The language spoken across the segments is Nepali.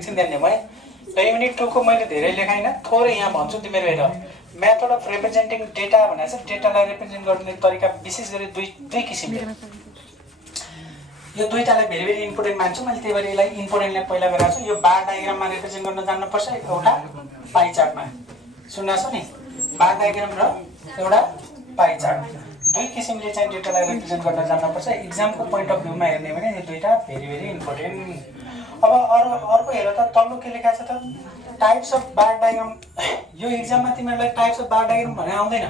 एकछिन ध्यान दिउँ है। र युनिट 2 को मैले धेरै लेखाइनँ, थोरै यहाँ भन्छु तिमीहरू हेर। मेथड अफ रिप्रेजेन्टिङ डेटा भनेको चाहिँ डेटालाई रिप्रेजेन्ट गर्ने तरिका विशेष गरी दुई किसिमले। यो दुईटालाई भेरी भेरी इम्पोर्टेन्ट मान्छु मैले, त्यही भएर यसलाई इम्पोर्टेन्टले पहिला गराएको छु। यो बार डायग्राममा रिप्रेजेन्ट गर्न जान्नुपर्छ, एउटा पाई चार्टमा। सुन्नुहोस् नि, बार डायग्राम र एउटा पाई चार्ट दुई किसिमले चाहिँ डेटालाई रिप्रेजेन्ट गर्न जान्नुपर्छ। इक्जामको पोइन्ट अफ भ्यूमा हेर्ने भने यो दुईटा भेरी भेरी इम्पोर्टेन्ट। अब अर्को हेर त, तल्लो के लेखाएको छ त, टाइप्स अफ बार डायग्राम। यो इक्जाममा तिमीहरूलाई टाइप्स अफ बार डायग्राम भनेर आउँदैन।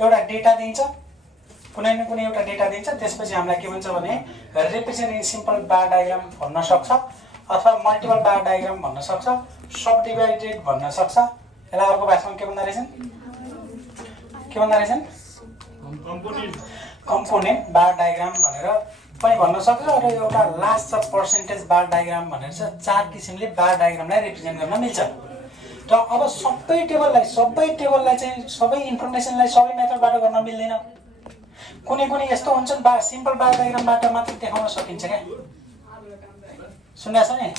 एउटा डेटा दिन्छ, कुनै न कुनै एउटा डेटा दिन्छ, त्यसपछि हामीलाई के भन्छ भने represent in simple bar diagram भन्न सक्छ, अथवा मल्टिपल बार डायग्राम भन्न सक्छ, सब डिभाइडेड भन्न सक्छ। यसलाई अर्को भाषामा के भन्दा रहेछन्, कम्पोनेन्ट बार डायग्राम भनेर पनि भन्न सक्छ। र एउटा लास्ट छ पर्सेन्टेज बार डायग्राम भनेर चाहिँ 4 किसिमले बार डायग्रामलाई रिप्रेजेन्ट गर्न मिल्छ। र अब सबै टेबललाई चाहिँ सबै इन्फर्मेसनलाई सबै मेथडबाट गर्न मिल्दैन। कुनै यस्तो हुन्छन् सिम्पल बार डायग्रामबाट मात्र देखाउन सकिन्छ क्या। सुन्नुहोस् नि,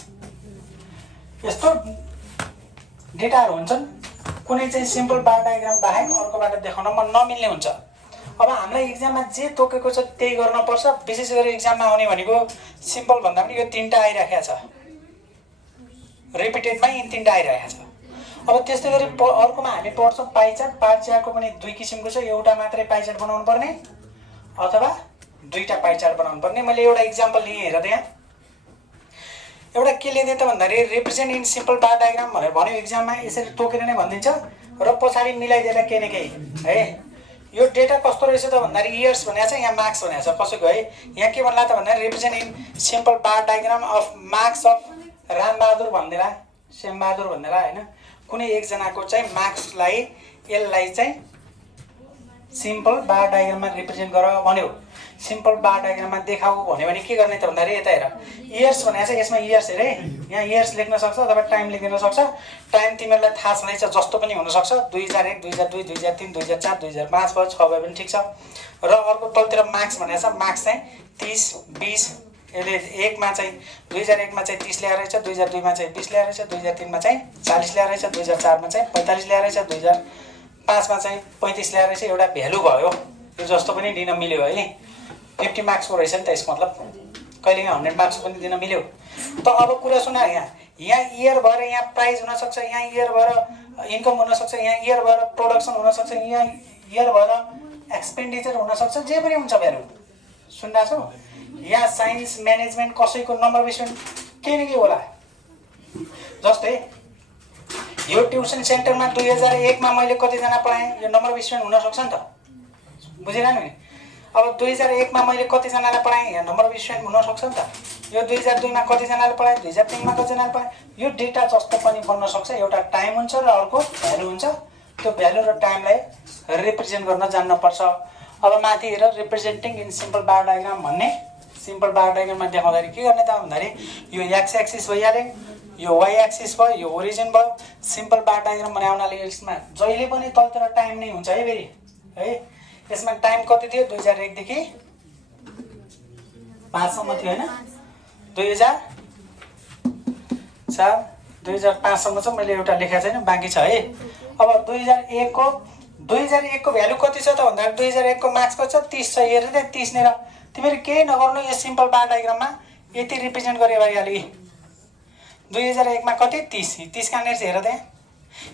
यस्तो डेटाहरू हुन्छन् कुनै चाहिँ सिम्पल बार डायग्राम बाहेक अर्कोबाट देखाउन नमिल्ने हुन्छ। अब हामीलाई इक्जाममा जे तोकेको छ त्यही गर्नुपर्छ। विशेष गरी इक्जाममा आउने भनेको सिम्पल भन्दा पनि यो 3टा आइराखेको छ, रिपिटेडमै यिन 3टा आइरहेको छ। अब त्यस्तै गरी अर्कोमा हामी पढ्छौँ पाई चार्ट। पाई चार्टको पनि दुई किसिमको छ, एउटा मात्रै पाई चार्ट बनाउनु पर्ने अथवा दुईटा पाई चार्ट बनाउनु पर्ने। मैले एउटा इक्जाम्पल लिएँ, हेर त्यहाँ एउटा के लिँदै त भन्दाखेरि represent in simple bar diagram भनेर भन्यो इक्जाममा, यसरी तोकेर नै भनिदिन्छ र पछाडि मिलाइदिएर केही न केही है। यो डेटा कस्तो रहेछ त भन्दाखेरि इयर्स भनेको छ, यहाँ मार्क्स भनेको छ कसैको है। यहाँ के भन्ला त भन्दाखेरि represent in simple bar diagram of marks of Rambahadur भनिदिएला, श्यामबहादुर भनिदिएला होइन। कुनै एकजनाको चाहिँ मार्क्सलाई यसलाई चाहिँ सिम्पल बार डायग्राममा रिप्रेजेन्ट गर भन्यो, सिम्पल बार डायग्राममा देखाऊ भन्यो भने के गर्ने त भन्दाखेरि यता हेर, इयर्स भनेको छ, यसमा इयर्स हेरे, यहाँ इयर्स लेख्न सक्छ अथवा टाइम लेख्न सक्छ। टाइम तिमीहरूलाई थाहा छँदैछ, जस्तो पनि हुनसक्छ, 2001, 2002, 2003, 2004, 2005 भयो, 6 भयो भने ठिक छ। र अर्को तलतिर मार्क्स भनेको छ, मार्क्स चाहिँ 30, 20, यसले 1मा चाहिँ 2001मा चाहिँ 30 ल्याएर रहेछ, 2002मा चाहिँ 20 ल्याएर रहेछ, 2003मा चाहिँ 40 ल्याएर रहेछ, 2004मा चाहिँ 45 ल्याएर रहेछ, 2005मा चाहिँ 35 ल्याएर रहेछ। एउटा भ्यालु भयो, यो जस्तो पनि दिन मिल्यो है। 50 मार्क्सको रहेछ नि त, यस मतलब कहिले 100 मार्क्स पनि दिन मिल्यो। त अब कुरा सुन, यहाँ इयर भएर यहाँ प्राइज हुनसक्छ, यहाँ इयर भएर इन्कम हुनसक्छ, यहाँ इयर भएर प्रोडक्सन हुनसक्छ, यहाँ इयर भएर एक्सपेन्डिचर हुनसक्छ, जे पनि हुन्छ भ्यालु। सुन्दा छौ, यहाँ साइन्स म्यानेजमेन्ट कसैको नम्बर विषय केही न केही होला। जस्तै यो ट्युसन सेन्टरमा 2001मा मैले कतिजना पढाएँ, यो नम्बर विषय हुनसक्छ नि त, बुझेन नि। अब 2001मा मैले कतिजनालाई पढाएँ, यहाँ नम्बर विषय हुनसक्छ नि त। यो 2002मा कतिजनाले पढाएँ, 2003मा कतिजनाले पढाएँ, यो डेटा जस्तो पनि बन्न सक्छ। एउटा टाइम हुन्छ र अर्को भ्यालु हुन्छ। त्यो भ्यालु र टाइमलाई रिप्रेजेन्ट गर्न जान्नुपर्छ। अब माथि हेर, representing in simple bar diagram भन्ने, सिम्पल बार डायग्राममा देखाउँदाखेरि के गर्ने त भन्दाखेरि यो एक्स एक्सिस भइहाल्यो, यो वाइ एक्सिस भयो, यो ओरिजिन भयो। सिम्पल बार डायग्राम भने आउनाले यसमा जहिले पनि तलतिर टाइम नै हुन्छ है फेरि है। यसमा टाइम कति थियो, 2001 देखि 5 सम्म थियो होइन, 2004, 2005 सम्म चाहिँ मैले एउटा लेखेको छैन, बाँकी छ है। अब 2001 को भ्यालु कति छ त भन्दाखेरि 2001 को मार्क्स कति छ, 30 छ। हेर त 30 नेर तिमीहरू केही नगर्नु, यो सिम्पल बार डायग्राममा यति रिप्रेजेन्ट गरे भइहाल्यो। 2001 मा कति, 30 कहाँनिर हेर त्यहाँ,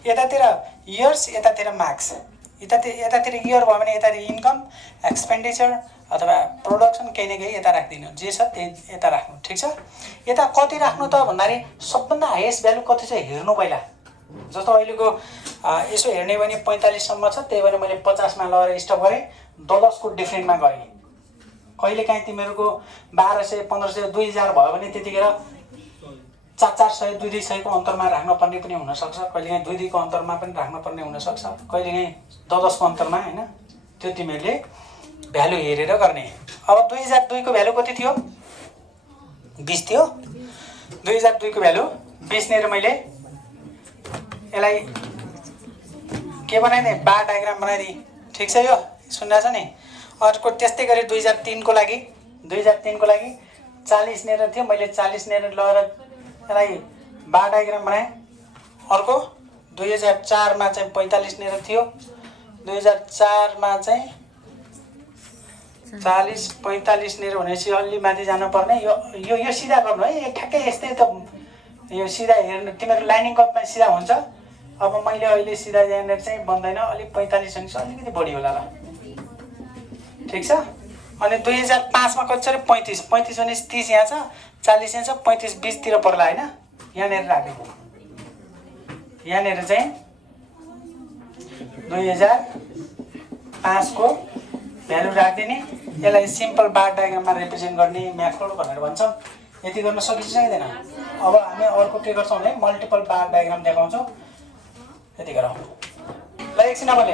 यतातिर इयर्स, यतातिर मार्क्स, यतातिर इयर भयो भने यतातिर इन्कम, एक्सपेन्डिचर अथवा प्रोडक्सन, केही न केही यता राखिदिनु, जे छ त्यही यता राख्नु, ठिक छ। यता कति राख्नु त भन्दाखेरि सबभन्दा हाइएस्ट भ्यालु कति छ हेर्नु पहिला। जस्तो अहिलेको यसो हेर्ने भने 45 सम्म छ, त्यही भएर मैले 50मा लगेर स्टप गरेँ, 10 को डिफ्रेन्टमा गरेँ। कहिलेकाहीँ तिमीहरूको 1200, 1500, 2000 भयो भने त्यतिखेर 400, 200 को अन्तरमा राख्नुपर्ने पनि हुनसक्छ, कहिलेकाहीँ 2 को अन्तरमा पनि राख्नुपर्ने हुनसक्छ, कहिलेकाहीँ 10 को अन्तरमा होइन। त्यो तिमीहरूले भ्यालु हेरेर गर्ने। अब 2002 को भ्यालु कति थियो, 20 थियो। 2002 को भ्यालु 20 नेर मैले यसलाई के बनाइदिएँ, बार डायग्राम बनाइदिएँ, ठिक छ। यो सुन्दा छ नि। अर्को त्यस्तै गरी 2003 को लागि 40 नेर थियो, मैले 40 नेर लगेर यसलाई बार डायग्राम बनाएँ। अर्को 2004 मा चाहिँ 45 नेर थियो, 2004 मा चाहिँ 40 45 नेर भनेपछि अलि माथि जानुपर्ने। यो सिधा गर्नु है, यो ठ्याक्कै यस्तै त यो सिधा हेर्नु, तिमीहरू लाइनिङ कपमा सिधा हुन्छ। अब मैले अहिले सिधा यहाँनिर चाहिँ बन्दैन, अलिक 45 भने चाहिँ अलिकति बढी होला ल, ठिक छ। अनि 2005 मा कति छ अरे 35, 35 भने 30 यहाँ छ, 40 यहाँ छ, 35 बिचतिर पर्ला होइन, यहाँनिर राख्यो। यहाँनिर चाहिँ 2005 को भ्यालु राखिदिने, यसलाई सिम्पल बार डायग्राममा रिप्रेजेन्ट गर्ने म्याथड भनेर भन्छौँ। यति गर्न सकिन्छ सक्दैन? अब हामी अर्को के गर्छौँ भने मल्टिपल बार डायग्राम देखाउँछौँ। यति गरौँ ल, एकछिन अब ले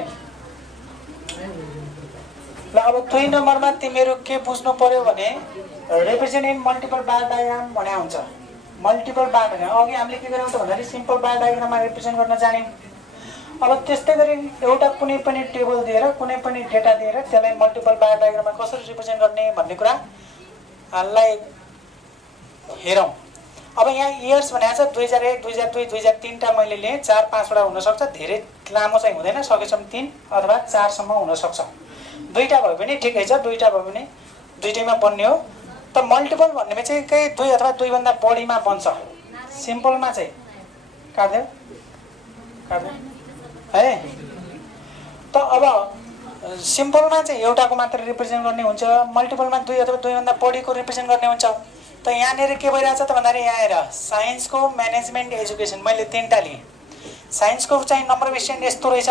ल। अब 2 नम्बरमा तिमीहरू के बुझ्नु पर्यो भने represent in multiple bar diagram भने हुन्छ। मल्टिपल बार डायग्राम अघि हामीले के गर्यौँ त भन्दाखेरि सिम्पल बार डायग्राममा रिप्रेजेन्ट गर्न जान्यौँ। अब त्यस्तै गरी एउटा कुनै पनि टेबल दिएर कुनै पनि डेटा दिएर त्यसलाई मल्टिपल बार डायग्राममा कसरी रिप्रेजेन्ट गर्ने भन्ने कुरालाई हेरौँ। अब यहाँ इयर्स भनेको छ 2001 2002 2003 टा मैले लिएँ, 4-5 वटा हुनसक्छ, धेरै लामो चाहिँ हुँदैन, सकेसम्म 3 अथवा 4 सम्म हुनसक्छ। 2टा भयो भने ठिकै छ, 2टा भयो भने 2टैमा बन्ने हो। त मल्टिपल भन्नेमा चाहिँ केही 2 अथवा 2 भन्दा बढीमा बन्छ। सिम्पलमा चाहिँ काट्दै है। त अब सिम्पलमा चाहिँ एउटाको मात्र रिप्रेजेन्ट गर्ने हुन्छ, मल्टिपलमा 2 अथवा 2 भन्दा बढीको रिप्रेजेन्ट गर्ने हुन्छ। त यहाँनिर के भइरहेछ त भन्दाखेरि यहाँ हेर, साइन्सको म्यानेजमेन्ट एजुकेसन मैले 3टा लिएँ। साइन्सको चाहिँ नम्बर अफ स्टुडेन्ट यस्तो रहेछ,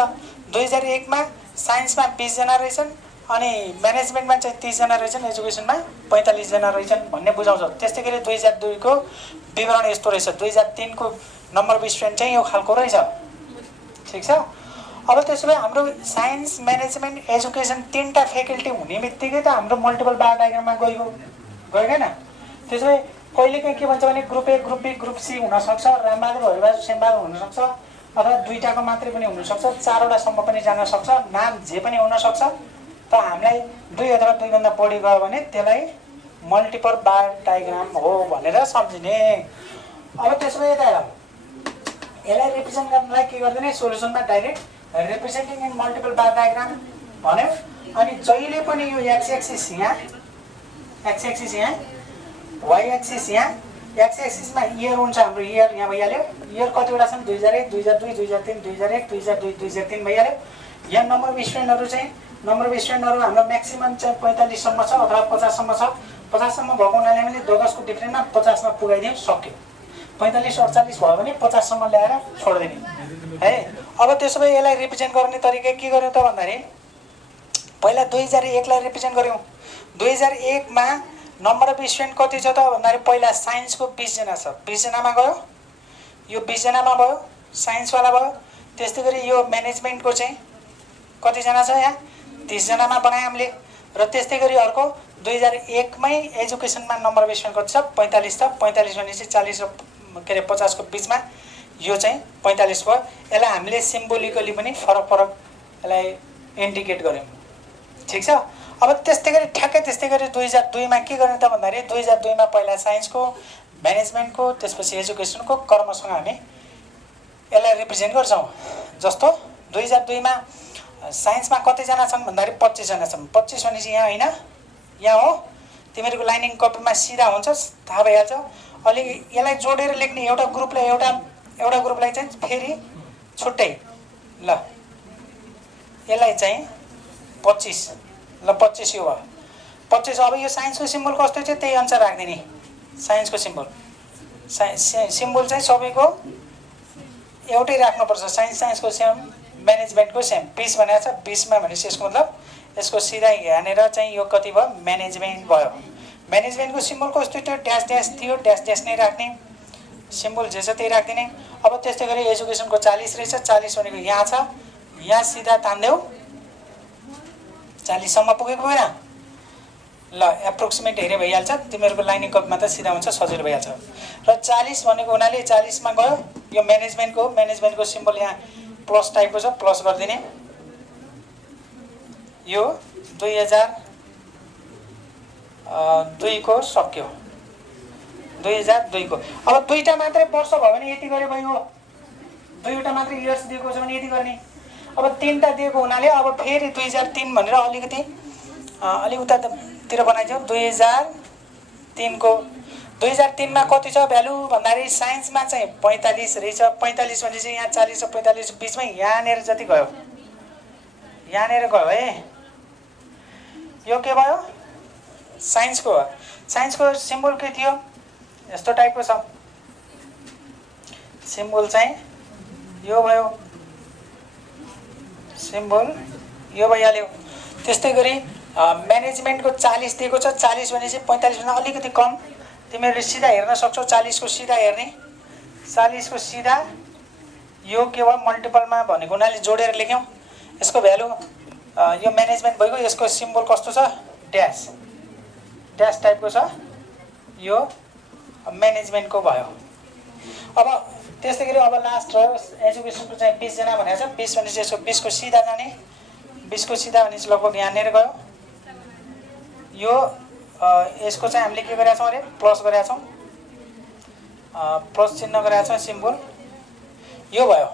2001 मा साइन्समा 20 जना रहेछन्, अनि म्यानेजमेन्टमा चाहिँ 30 जना रहेछन्, एजुकेसनमा 45 जना रहेछन् भन्ने बुझाउँछ। त्यस्तै गरी 2002 को विवरण यस्तो रहेछ, 2003 को नम्बर अफ स्टुडेन्ट चाहिँ यो खालको रहेछ, ठिक छ। अब त्यसो भए हाम्रो साइन्स म्यानेजमेन्ट एजुकेसन 3टा फ्याकल्टी हुने बित्तिकै त हाम्रो मल्टिपल बार डायग्राममा गयो होइन। त्यसो भए कहिलेकाहीँ के भन्छ भने group A group B group C हुनसक्छ, रामबहादुर हरिबहादुर सेमबहादुर हुनसक्छ, अथवा 2टाको मात्रै पनि हुनसक्छ, 4वटासम्म पनि जान सक्छ, नाम जे पनि हुनसक्छ। त हामीलाई 2 अथवा 2 भन्दा बढी गयो भने त्यसलाई मल्टिपल बार डायग्राम हो भनेर सम्झिने। अब त्यसो भए यता यसलाई रिप्रेजेन्ट गर्नलाई के गर्दैन, सोलुसनमा direct representing in multiple bar diagram भन्यो। अनि जहिले पनि यो एक्स एक्सिस यहाँ, वाइ एक्सिस यहाँ, एक्स एक्सिसमा इयर हुन्छ हाम्रो, इयर यहाँ भइहाल्यो। इयर कतिवटा छन् 2001 2002 2003 2001 2002 2003 भइहाल्यो। यहाँ नम्बर अफ स्टुडेन्टहरू हाम्रो म्याक्सिमम चाहिँ 45 सम्म छ अथवा 50 सम्म छ। 50 सम्म भएको हुनाले हामीले 10 को डिफ्रेन्टमा 50 मा पुगाइदिउँ, सक्यो। 45 48 भयो भने 50 सम्म ल्याएर छोडिदिने है। अब त्यसो भए यसलाई रिप्रेजेन्ट गर्ने तरिका के गर्यौँ त भन्दाखेरि पहिला 2001 लाई रिप्रेजेन्ट गर्यौँ। 2001 मा नम्बर अफ स्टुडेन्ट कति छ त भन्दाखेरि पहिला साइन्सको 20 जना छ, 20 जनामा गयो, यो 20 जनामा भयो, साइन्सवाला भयो। त्यस्तै गरी यो म्यानेजमेन्टको चाहिँ कतिजना छ यहाँ 30 जनामा बनायौँ हामीले। र त्यस्तै गरी अर्को 2001 मै एजुकेसनमा नम्बर अफ स्टुडेन्ट कति छ 45 छ, 45 भनेपछि 40 र के अरे 50 को बिचमा यो चाहिँ 45 भयो। यसलाई हामीले सिम्बोलिकली पनि फरक यसलाई इन्डिकेट गर्यौँ, ठिक छ। अब त्यस्तै गरी ठ्याक्कै त्यस्तै गरी 2002 मा के गर्ने त भन्दाखेरि 2002 मा पहिला साइन्सको, म्यानेजमेन्टको, त्यसपछि एजुकेसनको कर्मसँग हामी यसलाई रिप्रेजेन्ट गर्छौँ। जस्तो 2002 मा साइन्समा कतिजना छन् भन्दाखेरि 25 जना छन्। 25 भनेपछि यहाँ होइन, यहाँ हो। तिमीहरूको लाइनिङ कपीमा सिधा हुन्छ, थाहा भइहाल्छ। अलि यसलाई जोडेर लेख्ने, एउटा ग्रुपलाई चाहिँ फेरि छुट्टै ल, यसलाई चाहिँ 25 ल, 25 यो भयो 25। अब यो साइन्सको सिम्बल कस्तो चाहिँ त्यही अनुसार राखिदिने। साइन्सको सिम्बल चाहिँ सबैको एउटै राख्नुपर्छ। साइन्सको सेम, म्यानेजमेन्टको सेम। 20 भनेको छ, 20 मा भनेपछि यसको मतलब यसको सिधा यहाँनिर चाहिँ यो कति भयो, म्यानेजमेन्ट भयो। म्यानेजमेन्टको सिम्बल कस्तो थियो, ड्यास ड्यास थियो, ड्यास ड्यास नै राख्ने, सिम्बल जे छ त्यही राखिदिने। अब त्यस्तै गरी एजुकेसनको 40 रहेछ, 40 भनेको यहाँ छ, यहाँ सिधा तान्देऊ 40 सम्म पुगेको भएन ल, एप्रोक्सिमेट हेरे भइहाल्छ। तिमीहरूको लाइनिङ कपमा त सिधा हुन्छ, सजिलो भइहाल्छ। र 40 भनेको हुनाले 40 मा गयो, यो म्यानेजमेन्टको सिम्बल यहाँ प्लस टाइपको छ, प्लस गरिदिने। यो 2002 को सक्यो, 2002 को। अब दुईटा मात्रै वर्ष भयो भने यति गरे भयो, दुईवटा मात्रै इयर्स दिएको छ भने यति गर्ने। अब तीनटा दिएको हुनाले अब फेरि 2003 भनेर अलिकति अलि उतातिर बनाइदियो। 2003 को 2003 मा कति छ भ्यालु भन्दाखेरि साइन्समा चाहिँ 45 रहेछ। 45 भनेपछि यहाँ 40 र 45 बिचमै यहाँनिर जति गयो, यहाँनिर गयो है। यो के भयो? साइन्सको। साइन्सको सिम्बल के थियो? यस्तो टाइपको छ सिम्बल चाहिँ, यो भयो सिम्बल, यो भइहाल्यो। त्यस्तै गरी म्यानेजमेन्टको 40 दिएको छ। 40 भनेपछि 45 भन्दा अलिकति कम। तिमीहरूले सिधा हेर्न सक्छौ। 40 को सिधा हेर्ने, 40 को सिधा यो के भयो मल्टिपलमा भनेको हुनाले जोडेर लेख्यौँ। यसको भ्यालु यो म्यानेजमेन्ट भइगयो। यसको सिम्बल कस्तो छ? ड्यास, ड्यास टाइपको छ। यो म्यानेजमेन्टको भयो। अब त्यस्तै गरी अब लास्ट रह्यो एजुकेसनको चाहिँ 20 जना भनेको छ। 20 भनेपछि यसको 20 को सिधा जाने, 20 को सिधा भनेपछि लगभग यहाँनिर गयो। यो यसको चाहिँ हामीले के गरेका छौँ अरे प्लस गरेका छौँ, प्लस चिन्ह गरेका छौँ सिम्बल। यो भयो।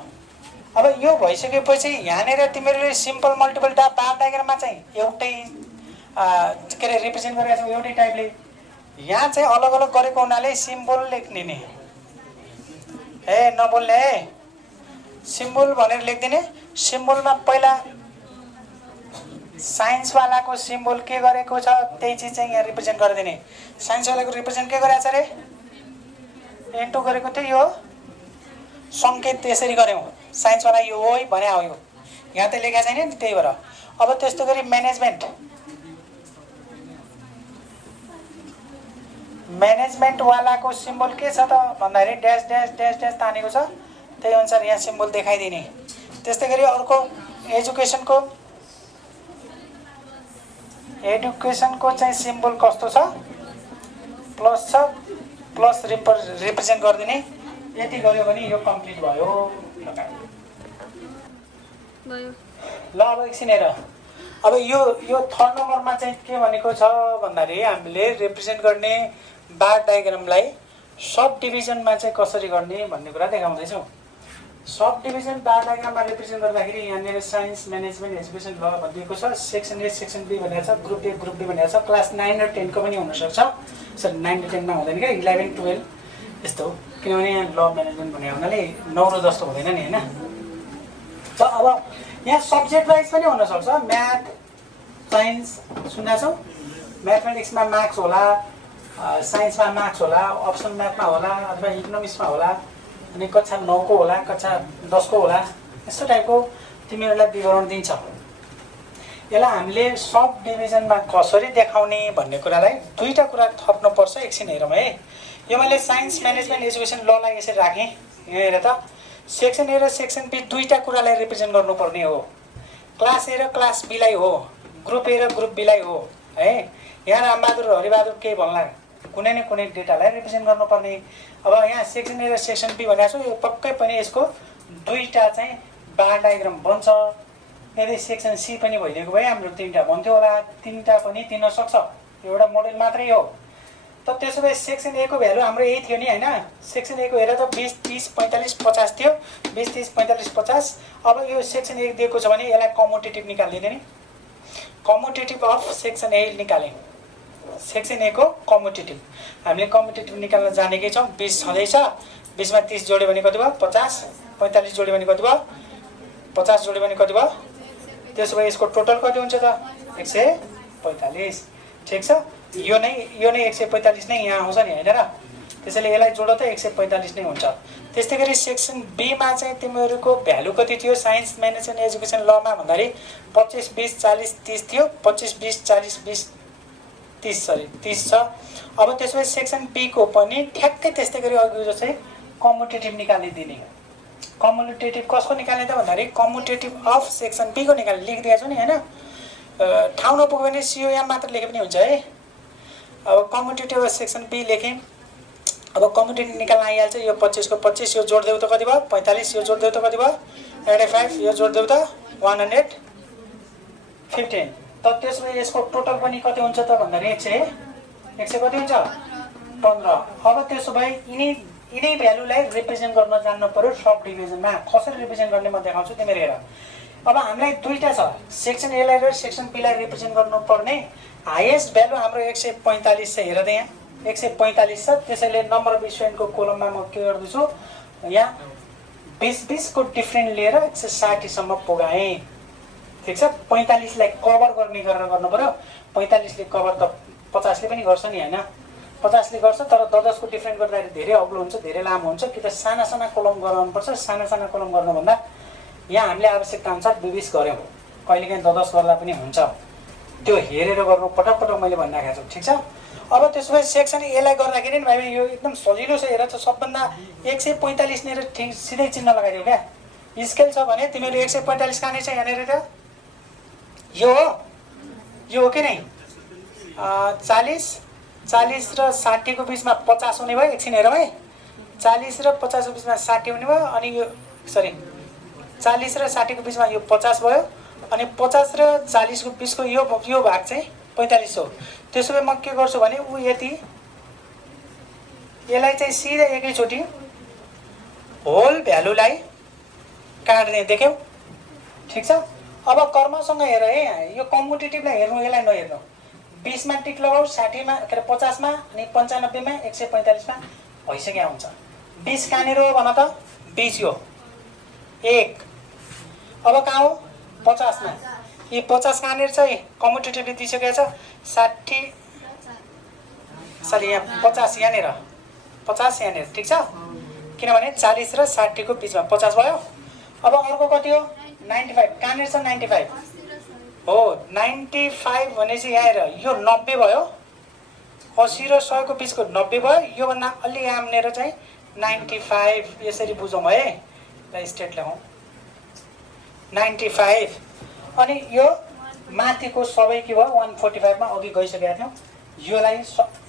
अब यो भइसकेपछि यहाँनिर तिमीहरूले सिम्पल मल्टिपल बार डायग्राममा चाहिँ एउटै के अरे रिप्रेजेन्ट गरेका छौँ एउटै टाइपले। यहाँ चाहिँ अलग अलग गरेको हुनाले सिम्बल लेख्ने नि, ए नबोल्ने है, सिम्बल भनेर लेखिदिने। सिम्बलमा पहिला साइन्सवालाको सिम्बल के गरेको छ त्यही चिज चाहिँ यहाँ रिप्रेजेन्ट गरिदिने। साइन्सवालाको रिप्रेजेन्ट के गरेको छ अरे इन्टु गरेको थियो। यो सङ्केत त्यसरी गऱ्यौँ। साइन्सवाला यो हो है भने हो, यो यहाँ त लेखा छैन नि, त्यही भएर। अब त्यस्तो गरी म्यानेजमेन्ट, म्यानेजमेन्टवालाको सिम्बल के छ त भन्दाखेरि ड्यास ड्यास ड्यास ड्यास तानेको छ। त्यही अनुसार यहाँ सिम्बल देखाइदिने। त्यस्तै गरी अर्को एडुकेसनको चाहिँ सिम्बल कस्तो छ? प्लस छ, प्लस रिप्रेजेन्ट गरिदिने। यति गर्यो भने यो कम्प्लिट भयो। ल अब एकछिन हेर। अब यो थर्ड नम्बरमा चाहिँ के भनेको छ भन्दाखेरि हामीले रिप्रेजेन्ट गर्ने बार डायग्रामलाई सब डिभिजनमा चाहिँ कसरी गर्ने भन्ने कुरा देखाउँदैछौँ। सब डिभिजन बार डायग्राममा रिप्रेजेन्ट गर्दाखेरि यहाँनिर साइन्स म्यानेजमेन्ट एजुकेसन ल भनिदिएको छ। सेक्सन ए सेक्सन बी भनेको छ, ग्रुप ए ग्रुप बी भनेको छ। क्लास 9 र 10 को पनि हुनसक्छ। सर 9 र 10 मा हुँदैन क्या, 11 12 यस्तो हो। किनभने यहाँ ल म्यानेजमेन्ट भनेको हुनाले 9 र 10 त हुँदैन नि होइन। अब यहाँ सब्जेक्ट वाइज पनि हुनसक्छ। म्याथ साइन्स सुन्दा छौ, म्याथमेटिक्समा मार्क्स होला, साइन्समा मार्क्स होला, अप्सन म्याथमा होला अथवा इकोनोमिक्समा होला, अनि कक्षा 9 को होला, कक्षा 10 को होला। यस्तो टाइपको तिमीहरूलाई विवरण दिन्छ। यसलाई हामीले सब डिभिजनमा कसरी देखाउने भन्ने कुरालाई दुईटा कुरा थप्नुपर्छ। एकछिन हेरौँ है। यो मैले साइन्स म्यानेजमेन्ट एजुकेसन ललाई यसरी राखेँ। यहाँ हेर त, सेक्सन ए र सेक्सन बी दुईटा कुरालाई रिप्रेजेन्ट गर्नुपर्ने हो। क्लास ए र क्लास बीलाई हो, ग्रुप ए र ग्रुप बीलाई हो है। यहाँ रामबहादुर हरिबहादुर केही भन्ला, कुनै न कुनै डेटालाई रिप्रेजेन्ट गर्नुपर्ने। अब यहाँ सेक्सन ए र सेक्सन बी भनेको छु, यो पक्कै पनि यसको दुईटा चाहिँ बार डायग्राम बन्छ। यदि सेक्सन सी पनि भइदिएको भए हाम्रो तिनवटा भन्थ्यो होला, तिनवटा पनि दिन सक्छ। एउटा मोडेल मात्रै हो। त त्यसो भए सेक्सन ए को भ्यालु हाम्रो यही थियो नि होइन। सेक्सन ए को हेर त 20 30 45 50 थियो। 20 30 45 50। अब यो सेक्सन ए दिएको छ भने यसलाई कम्युटेटिभ निकालिदिने नि। कम्युटेटिभ अफ सेक्सन ए निकाल्यौँ। सेक्सन ए को कम्युटेटिभ हामीले कम्युटेटिभ निकाल्न जानेकै छौँ। 20 छँदैछ, 20 मा 30 जोड्यो भने कति भयो 50, 45 जोड्यो भने कति भयो 50 जोड्यो भने कति भयो। त्यसो भए यसको टोटल कति हुन्छ त 145। ठिक छ, यो नै 145 नै यहाँ आउँछ नि होइन र। त्यसैले यसलाई जोड त 145 नै हुन्छ। त्यस्तै गरी सेक्सन बी मा चाहिँ तिमीहरूको भ्यालु कति थियो साइन्स म्यानेजमेन्ट एजुकेसन लमा भन्दाखेरि 25 20 40 30 थियो। 25 20 40 20 30 सरी 30 छ। अब त्यसपछि सेक्सन बी को पनि ठ्याक्कै त्यस्तै गरी अघि जस्तै कम्युटेटिभ निकालिदिने। कम्युटेटिभ कसको निकाल्ने त भन्दाखेरि कम्युटेटिभ अफ सेक्सन बी को निकाल्ने लेखिदिएको छु नि होइन। ठाउँ नपुग्यो भने सिओएम मात्र लेखे पनि हुन्छ है। अब कम्युटेटिभ अफ सेक्सन बी लेखेँ। अब कम्युटेटिभ निकाल्न आइहाल्छ। यो 25 को 25 यो जोड देऊ त कति भयो 45, यो जोड देऊ त कति भयो 85, यो जोड देऊ त 115। त त्यसो भए यसको टोटल पनि कति हुन्छ त भन्दाखेरि 100 कति हुन्छ 15। अब त्यसो भए यिनै भ्यालुलाई रिप्रेजेन्ट गर्न जान्नु पर्यो सब डिभिजनमा। कसरी रिप्रेजेन्ट गर्ने म देखाउँछु, तिमीहरू हेर। अब हामीलाई दुईटा छ, सेक्सन ए लाई र सेक्सन बी लाई रिप्रेजेन्ट गर्नुपर्ने। हाइएस्ट भ्यालु हाम्रो 145 छ। हेर त यहाँ 145 छ। त्यसैले नम्बर अफ स्टुडेन्टको कोलममा म के गर्दैछु, यहाँ 20-20 को डिफ्रेन्ट लिएर 160 सम्म पुगाएँ। ठिक छ। 45 लाई कभर गर्ने गरेर गर्नु पर्यो। 45 ले कभर त 50 ले पनि गर्छ नि हैन, 50 ले गर्छ, तर 10 को डिफ्रेन्ट गर्दाखेरि धेरै अग्लो हुन्छ, धेरै लामो हुन्छ। कि त साना साना कोलम गराउनु पर्छ। साना साना कोलम गर्नुभन्दा यहाँ हामीले आवश्यकता अनुसार 20 गऱ्यौँ, कहिलेकाहीँ 10 गर्दा पनि हुन्छ। त्यो हेरेर गर्नु, पटक पटक मैले भनिराखेको छु। ठिक छ। अब त्यसो भए सेक्सन ए लाई गर्दाखेरि नि भाइ यो एकदम सजिलो छ। हेर त सबभन्दा 145 नेर ठिक सिधै चिन्ह लगाइदियो क्या। स्केल छ भने तिमीहरू 145 कहाँनिर छ यहाँनिर त यो हो कि नै 40 र 60 को बिचमा 50 हुने भयो। एकछिन हेर है, 40 र 50 को बिचमा 60 हुने भयो। अनि यो 40 र 60 को बिचमा यो 50 भयो। अनि 50 र 40 को बिचको यो भाग चाहिँ 45 हो। त्यसो भए म के गर्छु भने ऊ यति यसलाई चाहिँ सिधै एकैचोटि होल भ्यालुलाई काट्दै देख्यौ। ठिक छ। अब कर्मसँग हेर है, यो कम्पिटिटिभलाई हेर्नु, यसलाई नहेर्नु। 20 मा टिक लगाऊ, 60 मा के अरे 50 मा, अनि 95 मा, 145 मा भइसक्यो हुन्छ। 20 कहाँनिर हो भन त, 20 यो 1। अब कहाँ हो 50 मा, यी 50 कहाँनिर छ, कम्पिटिटिभले दिइसकेको छ 60 सरी यहाँ 50 यहाँनिर, 50 यहाँनिर। ठिक छ। किनभने 40 र 60 को बिचमा 50 भयो। अब अर्को कति हो 95, कहाँनिर छ 95 हो। 95 भनेपछि यहाँ हेर यो 90 भयो। 80 र 100 को बिचको 90 भयो। योभन्दा अलि यहाँनिर चाहिँ 95, यसरी बुझौँ है, ल स्टेट लेखौँ 95। अनि यो माथिको सबै के भयो 145 मा अघि गइसकेका थियौँ। योलाई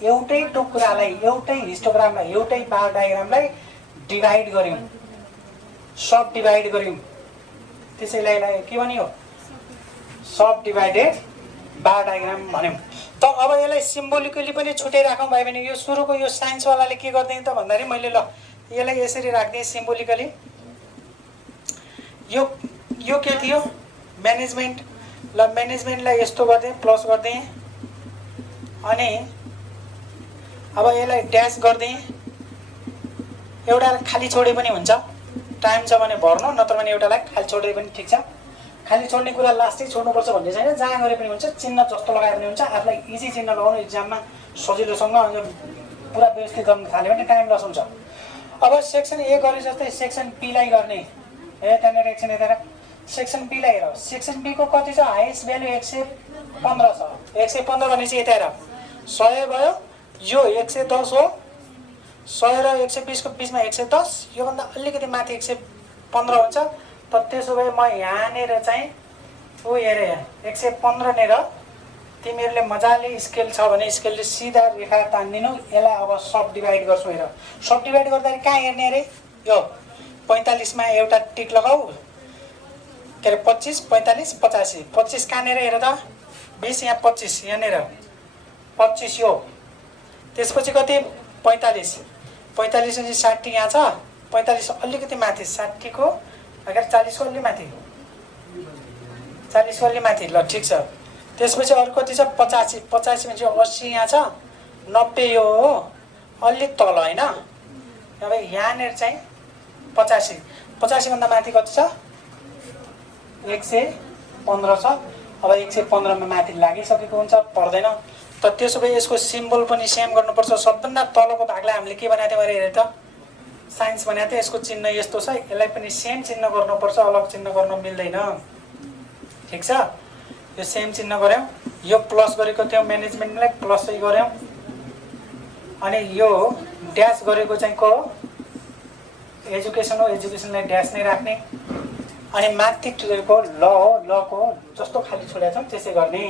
एउटै टुक्रालाई, एउटै हिस्टोग्रामलाई, एउटै बार डायग्रामलाई डिभाइड गर्यौँ, सब डिभाइड गर्यौँ। त्यसैलाई के भनियो, सब डिभाइडेड बार डायग्राम भन्यौँ। त अब यसलाई सिम्बोलिकली पनि छुट्टै राखौँ भाइ बहिनी। यो सुरुको यो साइन्सवालाले के गर्दैन त भन्दाखेरि मैले ल यसलाई यसरी राख्दिएँ सिम्बोलिकली। यो के थियो म्यानेजमेन्ट, ल म्यानेजमेन्टलाई यस्तो गरिदिएँ, प्लस गरिदिएँ। अनि अब यसलाई ड्यास गरिदिएँ। एउटा खाली छोडे पनि हुन्छ, टाइम छ भने भर्नु, नत्र भने एउटालाई खाली छोडे पनि ठिक छ। खाली छोड्ने कुरा लास्टै छोड्नुपर्छ भन्ने छैन, जहाँ गरे पनि हुन्छ। चिन्ह जस्तो लगाए पनि हुन्छ। आफूलाई इजी चिन्ह लगाउनु, इक्जाममा सजिलोसँग पुरा व्यवस्थित गर्न थाल्यो भने टाइम लस हुन्छ। अब सेक्सन ए गरे जस्तै सेक्सन बी लाई गर्ने। त्यहाँनिर एकछिन यता सेक्सन बी लाई हेर। सेक्सन बी को कति छ, हाइएस्ट भ्यालु 115 छ। 115 भनेपछि यता हेर 100 भयो, यो 110 हो। 100 र 120 को बिचमा 110, योभन्दा अलिकति माथि 115 हुन्छ। त त्यसो भए म यहाँनिर चाहिँ ऊ हेरेँ 115 नेर तिमीहरूले मजाले स्केल छ भने स्केलले सिधा रेखा तान्दिनु। यसलाई अब सब डिभाइड गर्छु। हेर सब डिभाइड गर्दाखेरि कहाँ हेर्ने अरे, यो 45 मा एउटा टिक लगाऊ, के अरे 25, 45, 85। 25 कहाँनिर हेर त 20, यहाँ 25 यहाँनिर 25 यो। त्यसपछि कति 45, 45 पछि 60 यहाँ छ। 45 अलिकति माथि, 60 को अगर 40 को अलि माथि, 40 को अलि माथि, ल ठिक छ। त्यसपछि अर्को कति छ 85, 85 पछि 80 यहाँ छ, 90 यो हो, अलि तल होइन। अब यहाँनिर चाहिँ 85, 85 भन्दा माथि कति छ 115 छ। अब 115 मा माथि लागिसकेको हुन्छ, पर्दैन। त त्यसो भए यसको सिम्बल पनि सेम गर्नुपर्छ। सबभन्दा तलको भागलाई हामीले के बनाएको थियौँ अरे, हेर त साइन्स बनाएको थियो। यसको चिन्ह यस्तो छ, यसलाई पनि सेम चिन्ह गर्नुपर्छ, अलग चिन्ह गर्न मिल्दैन। ठिक छ। यो सेम चिन्ह गऱ्यौँ। यो प्लस गरेको थियो म्यानेजमेन्टलाई, प्लस चाहिँ गऱ्यौँ। अनि यो ड्यास गरेको चाहिँ को हो, एजुकेसन हो, एजुकेसनलाई ड्यास नै राख्ने। अनि माथि टुरेको ल हो, लको जस्तो खाली छोडेको छौँ त्यसै गर्ने।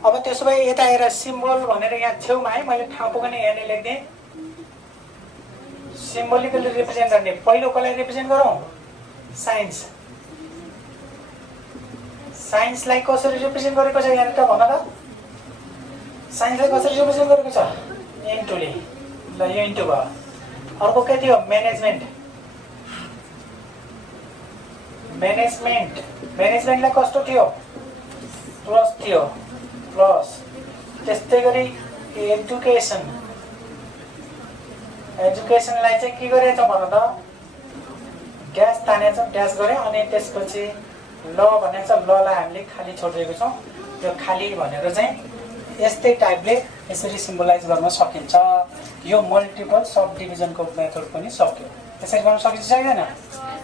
अब त्यसो भए यता हेर सिम्बल भनेर यहाँ छेउमा है मैले ठाउँ पुग्ने यहाँनिर लेख्दिएँ। सिम्बोलिकली रिप्रेजेन्ट गर्ने। पहिलो कसलाई रिप्रेजेन्ट गरौँ, साइन्स। साइन्सलाई कसरी रिप्रेजेन्ट गरेको छ यहाँनिर त भन त, साइन्सलाई कसरी रिप्रेजेन्ट गरेको छ, इन्टुले ल यो इन्टु भयो। अर्को के थियो म्यानेजमेन्ट। म्यानेजमेन्टलाई कस्तो थियो प्लस थियो प्लस। त्यस्तै गरी एजुकेसनलाई चाहिँ के गरेछ भन त ड्यास तानेछ ड्यास गरे अनि त्यसपछि ल भनेको छ ललाई हामीले खाली छोडिदिएको छौँ। यो खाली भनेर चाहिँ यस्तै टाइपले यसरी सिम्बलाइज गर्न सकिन्छ। यो मल्टिपल सब डिभिजनको मेथड पनि सक्यो। यसरी गर्न सकिन्छ छैन।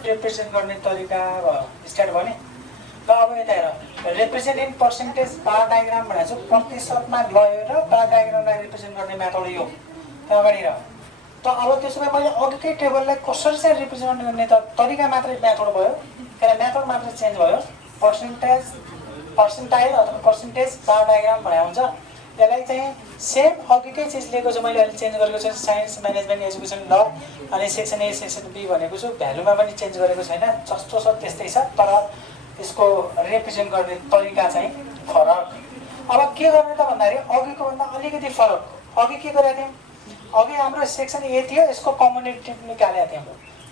रिप्रेजेन्ट गर्ने तरिका स्टार्ट भयो नि। ल अब यता हेर represent in percentage bar diagram भनेको चाहिँ प्रतिशतमा लगेर बार डायग्रामलाई रिप्रेजेन्ट गर्ने मेथड यो त्यहाँ अगाडि र। त अब त्यसो भए मैले अघिकै टेबललाई कसरी चाहिँ रिप्रेजेन्ट गर्ने त तरिका मात्रै मेथड भयो। किन मेथड मात्रै चेन्ज भयो। पर्सेन्टाइल अथवा पर्सेन्टेज बार डायग्राम भनेको हुन्छ। यसलाई चाहिँ सेम अघिकै चिज लिएको छु मैले, अहिले चेन्ज गरेको छु। साइन्स म्यानेजमेन्ट एजुकेसन ल अनि सेक्सन ए सेक्सन बी भनेको छु। भ्यालुमा पनि चेन्ज गरेको छैन, जस्तो छ त्यस्तै छ, तर यसको रिप्रेजेन्ट गर्ने तरिका चाहिँ फरक। अब के गर्ने त भन्दाखेरि अघिको भन्दा अलिकति फरक। अघि के गरेका थियौँ, अघि हाम्रो सेक्सन ए थियो, यसको कम्युनिटिभ निकालेका थियौँ।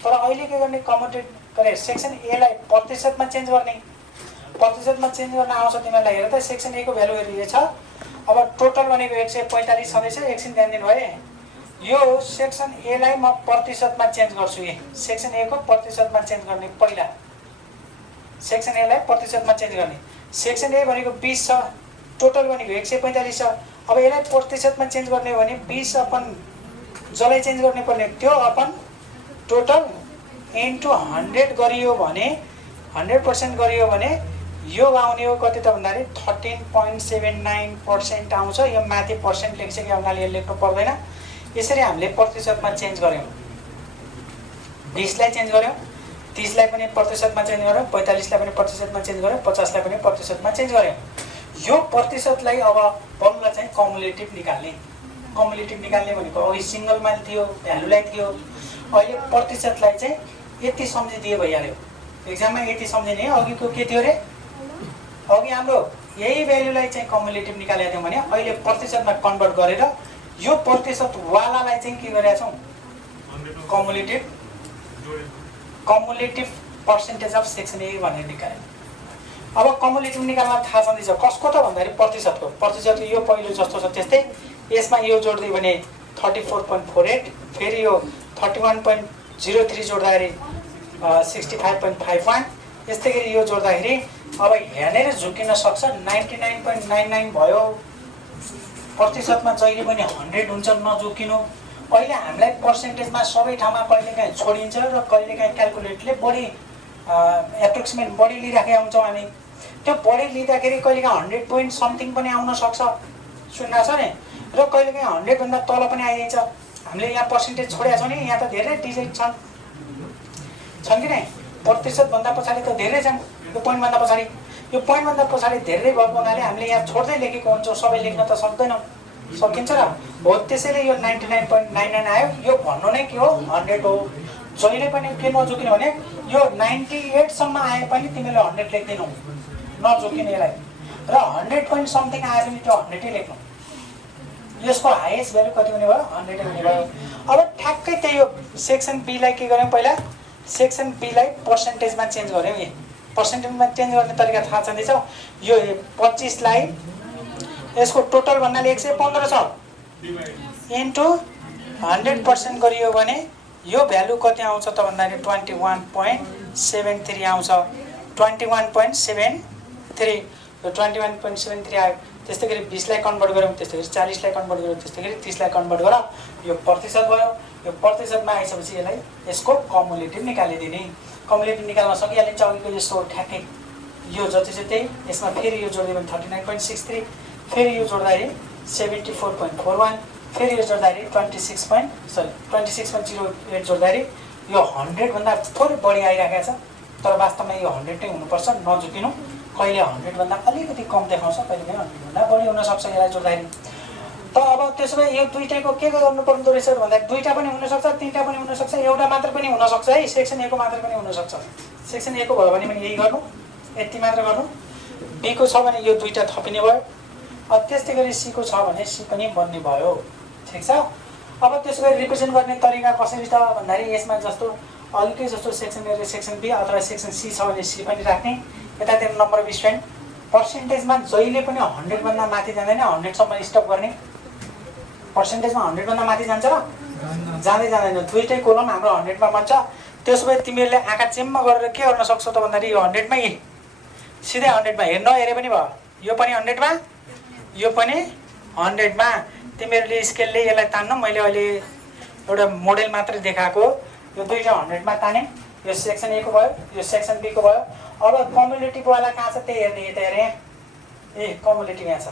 तर अहिले के गर्ने कम्युनिटिभ गरे सेक्सन एलाई प्रतिशतमा चेन्ज गर्ने। प्रतिशतमा चेन्ज गर्न आउँछ तिमीहरूलाई। हेर त सेक्सन ए को भ्यालु हेरिए छ। अब टोटल भनेको 145 छँदैछ। एकछिन ध्यान दिनु भए यो सेक्सन एलाई म प्रतिशतमा चेन्ज गर्छु। सेक्सन ए को प्रतिशतमा चेन्ज गर्ने पहिला सेक्सन एलाई प्रतिशतमा चेन्ज गर्ने। सेक्सन ए भनेको 20 छ, टोटल भनेको 145 छ। अब यसलाई प्रतिशतमा चेन्ज गर्ने हो भने 20 अपन जसलाई चेन्ज गर्ने पर्ने त्यो अपन टोटल इन्टु 100 गरियो भने 100% गरियो भने यो आउने हो कति त भन्दाखेरि 13.79% आउँछ। यो माथि पर्सेन्ट लेखिसक्यो हुनाले यो लेख्नु पर्दैन। यसरी हामीले प्रतिशतमा चेन्ज गऱ्यौँ। 20लाई चेन्ज गऱ्यौँ, 30लाई पनि प्रतिशतमा चेन्ज गऱ्यौँ, 45लाई पनि प्रतिशतमा चेन्ज गऱ्यौँ, 50लाई पनि प्रतिशतमा चेन्ज गऱ्यौँ। यो प्रतिशतलाई अब बल्ल चाहिँ कमुलेटिभ निकाल्ने। कमुलेटिभ निकाल्ने भनेको अघि सिङ्गलमा थियो भ्यालुलाई थियो, अहिले प्रतिशतलाई चाहिँ यति सम्झिदिए भइहाल्यो। एक्जाममा यति सम्झिने। अघिको के थियो अरे, अघि हाम्रो यही भ्यालुलाई चाहिँ कमुलेटिभ निकालेका थियौँ भने अहिले प्रतिशतमा कन्भर्ट गरेर यो प्रतिशतवालालाई चाहिँ के गरेका छौँ कमुलेटिभ पर्सेन्टेज अफ सेक्सन ए भनेर निकाल्यौँ। अब कमुलेटिभ निकाल्न थाहा छँदैछ कसको त भन्दाखेरि प्रतिशतको। प्रतिशत यो पहिलो जस्तो छ त्यस्तै यसमा यो जोड्दै भने 34.48, फेरि यो 31.03 जोड्दाखेरि 65.51, यस्तै गरी यो जोड्दाखेरि अब यहाँनिर झुकिन सक्छ 99.99 भयो। प्रतिशतमा जहिले पनि 100 हुन्छ, नझुकिनु। अहिले हामीलाई पर्सेन्टेजमा सबै ठाउँमा कहिलेकाहीँ छोडिन्छ र कहिलेकाहीँ क्यालकुलेटरले बढी एप्रोक्सिमेट बढी लिइराखेका हुन्छौँ हामी। त्यो बढी लिँदाखेरि कहिलेकाहीँ 100 पोइन्ट समथिङ पनि आउन सक्छ, सुन्नु छ नि। र कहिलेकाहीँ 100 भन्दा तल पनि आइदिन्छ। हामीले यहाँ पर्सेन्टेज छोडेका छौँ नि, यहाँ त धेरै डिजिट छन् कि नै। प्रतिशतभन्दा पछाडि त धेरै छन्। यो पोइन्टभन्दा पछाडि, यो पोइन्टभन्दा पछाडि धेरै भएको हुनाले हामीले यहाँ छोड्दै लेखेको हुन्छौँ, सबै लेख्न त सक्दैनौँ। सकिन्छ र हो। त्यसैले यो 99.99 आयो। यो भन्नु नै के हो 100 हो। जहिले पनि के नझुकिने भने यो 98 सम्म आए पनि तिमीले 100 लेख्दैनौ, नझुकिने यसलाई। र 100 पोइन्ट समथिङ आए पनि त्यो 100 लेख्नु। यसको हाइएस्ट भ्यालु कति हुने भयो 100 हुने भयो। अब ठ्याक्कै त्यही हो। सेक्सन बी लाई के गर्यौँ पहिला, सेक्सन बी लाई पर्सेन्टेजमा चेन्ज गर्यौँ। पर्सेन्टेजमा चेन्ज गर्ने तरिका थाहा छँदैछ। यो 25 लाई यसको टोटल भन्नाले 115 छ इन्टु 100% गरियो भने यो भ्यालु कति आउँछ त भन्दाखेरि 21.73 आउँछ। 21.73 यो 21.73 आयो। त्यस्तै गरी 20 लाई कन्भर्ट गरौँ, त्यस्तै गरी 40 लाई कन्भर्ट गरौँ, त्यस्तै गरी 30 लाई कन्भर्ट गर। यो प्रतिशत भयो। यो प्रतिशतमा आइसकेपछि यसलाई यसको कमुलेटिभ निकालिदिने। कमुलेटिभ निकाल्न सकिहालिन्छ। अघिको जस्तो ठ्याक्कै यो जति छ त्यही। यसमा फेरि यो जोड्यो भने 39.63, फेरि यो जोड्दाखेरि 74.41, फेरि यो जोड्दाखेरि 26.08 जोड्दाखेरि यो 100 भन्दा थोरै बढी आइराखेको छ। तर वास्तवमा यो 100 नै हुनुपर्छ, नझुकिनु। कहिले 100 भन्दा अलिकति कम देखाउँछ, कहिले पनि 100 भन्दा बढी हुन सक्छ यसलाई जोड्दाखेरि। त अब त्यसो भए यो दुईटाको के गर्नु पर्दो रहेछ भन्दा दुईटा पनि हुन सक्छ, तीनटा पनि हुन सक्छ, एउटा मात्र पनि हुन सक्छ है। सेक्सन ए को मात्र पनि हुन सक्छ। सेक्सन ए को भयो भने यही गर्नु, यति मात्र गर्नु। बी को छ भने यो दुईटा थपिने भयो। अब त्यस्तै गरी सी को छ भने सी पनि बन्ने भयो। ठिक छ। अब त्यसो गरी रिप्रेजेन्ट गर्ने तरिका कसरी त भन्दाखेरि यसमा जस्तो अलिकै जस्तो सेक्सन ए र सेक्सन बी अथवा सेक्सन सी छ भने सी पनि राख्ने, यतातिर नम्बर अफ स्टुडेन्ट पर्सेन्टेजमा जहिले पनि 100 भन्दा माथि जाँदैन, 100 सम्म स्टप गर्ने। पर्सेन्टेजमा 100 भन्दा माथि जान्छ र जाँदै जाँदैन, दुईटै कोलम हाम्रो 100 मा बन्छ। त्यसो भए तिमीहरूले आँखा चिम्म गरेर के गर्न सक्छौ त भन्दाखेरि यो 100 मै सिधै 100 मा नहेरे पनि भयो, यो पनि 100 मा यो पनि 100 मा। तिमीहरूले स्केलले यसलाई तान्नु, मैले अहिले एउटा मोडेल मात्रै देखाएको, यो दुईटा 100 मा ताने, यो सेक्सन ए को भयो, यो सेक्सन बी को भयो। अब कम्युलेटिभ वाला कहाँ छ त्यही हेर्ने, यता हेरेँ, ए कम्युलेटिभ यहाँ छ,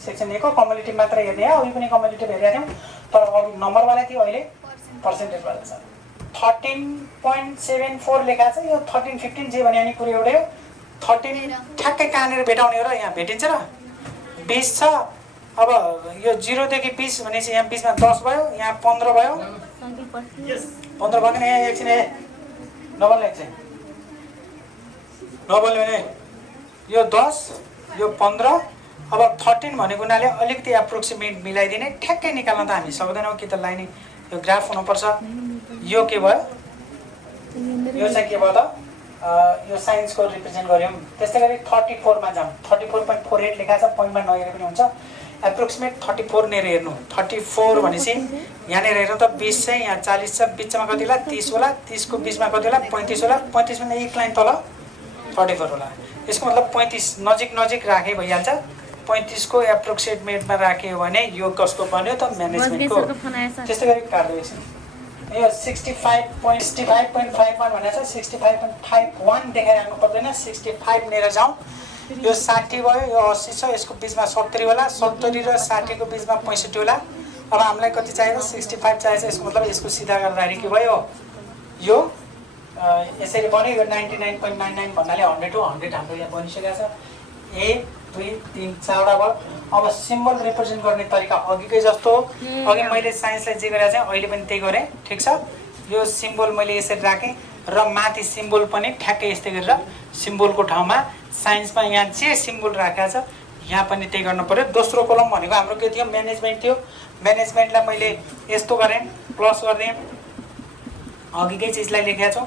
सेक्सन ए को कम्युलेटिभ मात्र हेर्ने, अघि पनि कम्युलेटिभ हेरेका थियौँ, तर अघि नम्बरवाला थियो, अहिले पर्सेन्टेजवाला छ। 13.74 लेखा छ, यो 13 15 जे भने कुरो एउटै हो। 13 ठ्याक्कै कहाँनिर भेटाउने हो र यहाँ भेटिन्छ र 20 छ। अब यो 0 देखि 20 भनेपछि यहाँ 20 मा 10 भयो, यहाँ 15 भयो, 15 भयो भने यहाँ एकछिन डबल एकछिन डबल भने यो 10 यो 15। अब 13 भनेको हुनाले अलिकति एप्रोक्सिमेट मिलाइदिने, ठ्याक्कै निकाल्न त हामी सक्दैनौँ कि त लाइन यो ग्राफ हुनुपर्छ। यो के भयो, यो चाहिँ के भयो त यो साइन्सको रिप्रेजेन्ट गऱ्यौँ। त्यस्तै गरी 34 मा जाउँ, 34.48 लेखा छ, पोइन्टमा नहेरे पनि हुन्छ, एप्रोक्सिमेट 34 नेर हेर्नु। 34 भनेपछि यहाँनिर हेर्नु त 20 चाहिँ यहाँ 40 छ, बिचमा कति होला 30 होला, 30 को बिचमा कति होला 35 होला, 35 भन्दा एक लाइन तल 34 होला। यसको मतलब 35 नजिक नजिक राखे भइहाल्छ। 35 को एप्रोक्सिमेटमा राख्यो भने यो कसको बन्यो त म्यानेजमेन्टको। त्यस्तै गरी काट्दै एकछिन, यो 65.51 भनेको छ, 65.51 देखाइराख्नु पर्दैन, 65 नेर जाउँ। यो 60 भयो, यो 80 छ, यसको बिचमा 70 होला, 70 र 60 को बिचमा 65 होला। अब हामीलाई कति चाहिएको 65 चाहिएको छ, यसको मतलब यसको सिधा गर्दाखेरि के भयो यो यसरी बन्यो। यो 99.99 भन्नाले 100 to 100 हाम्रो यहाँ बनिसकेको छ। 1 2 3 4 भयो। अब सिम्बल रिप्रेजेन्ट गर्ने तरिका अघिकै जस्तो, अघि मैले साइन्सलाई जे गरेको चाहिँ अहिले पनि त्यही गरेँ, ठिक छ। यो सिम्बल मैले यसरी राखेँ र माथि सिम्बल पनि ठ्याक्कै यस्तै गरेर सिम्बलको ठाउँमा साइन्समा यहाँ जे सिम्बल राखेको छ यहाँ पनि त्यही गर्नु पर्यो। दोस्रो कलम भनेको हाम्रो के थियो म्यानेजमेन्ट थियो। म्यानेजमेन्टलाई मैले यस्तो गरेँ, प्लस गरिदिएँ, अघिकै चिजलाई लेखेको छु,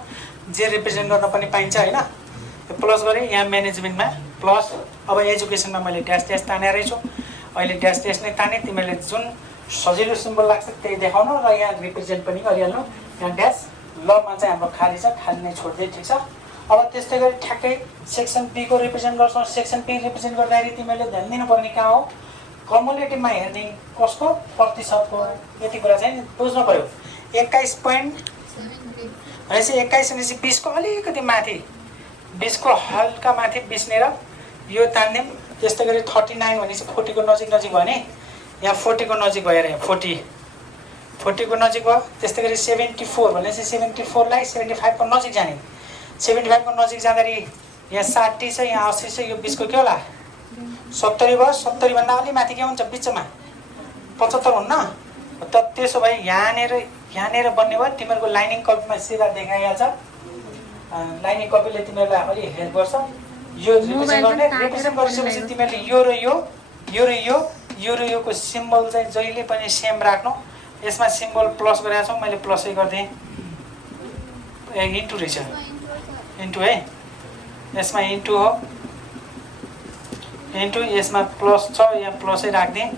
जे रिप्रेजेन्ट गर्न पनि पाइन्छ होइन, यो प्लस गरेँ यहाँ म्यानेजमेन्टमा प्लस। अब एजुकेसनमा मैले ड्यास ड्यास तानेर रहेछु, अहिले ड्यास ड्यास नै ताने, तिमीहरूले जुन सजिलो सिम्बल लाग्छ त्यही देखाउनु र यहाँ रिप्रेजेन्ट पनि गरिहाल्नु। यहाँ ड्यास लमा चाहिँ हाम्रो खाली छ, खाली नै छोड्दै, ठिक छ। अब त्यस्तै गरी ठ्याक्कै सेक्सन बी को रिप्रेजेन्ट गर्छौँ। सेक्सन बी रिप्रेजेन्ट गर्दाखेरि तिमीहरूले ध्यान दिनुपर्ने कहाँ हो, कमुलेटिभमा हेर्ने, कसको प्रतिशतको, यति कुरा चाहिँ बुझ्नु पऱ्यो। 21 पोइन्ट भनेपछि 21 भनेपछि 20 को अलिकति माथि, 20 को हल्का माथि 20 नेर यो तान्दिउँ। त्यस्तै गरी 39 भनेपछि 40 को नजिक नजिक भयो नि, यहाँ 40 को नजिक भयो र यहाँ 40 को नजिक भयो। त्यस्तै गरी 74 भनेपछि 74 लाई 75 को नजिक जाने, 75 को नजिक जाँदाखेरि यहाँ 60 छ, यहाँ 80 छ, यो 20 को के होला 70 भयो। 70 भन्दा अलि माथि के हुन्छ बिचमा 75 हुन्न त। त्यसो भए यहाँनिर बन्ने भयो। तिमीहरूको लाइनिङ कपीमा सिधा देखाइहाल्छ, लाइनिङ कपीले तिमीहरूलाई अलि हेल्प गर्छ। यो रिप्रेजेन्ट गर्ने, रिप्रेजेन्ट गरिसकेपछि तिमीहरूले यो र यो यो र यो यो र योको सिम्बल चाहिँ जहिले पनि सेम राख्नु। यसमा सिम्बल प्लस गरेको छौँ, मैले प्लसै गरिदिएँ, इन्टु रहेछ, इन्टु है, यसमा इन्टु हो, इन्टु यसमा प्लस छ, यहाँ प्लसै राखिदिएँ,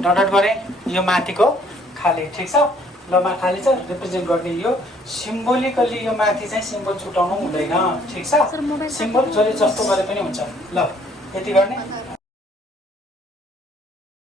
डट गरेँ, यो माथिको खाली, ठिक छ। लमा खाली छ, रिप्रेजेन्ट गर्ने यो सिम्बोलिकली यो माथि चाहिँ सिम्बल छुटाउनु हुँदैन, ठिक छ। सिम्बल जसले जस्तो गरे पनि हुन्छ। ल यति गर्ने।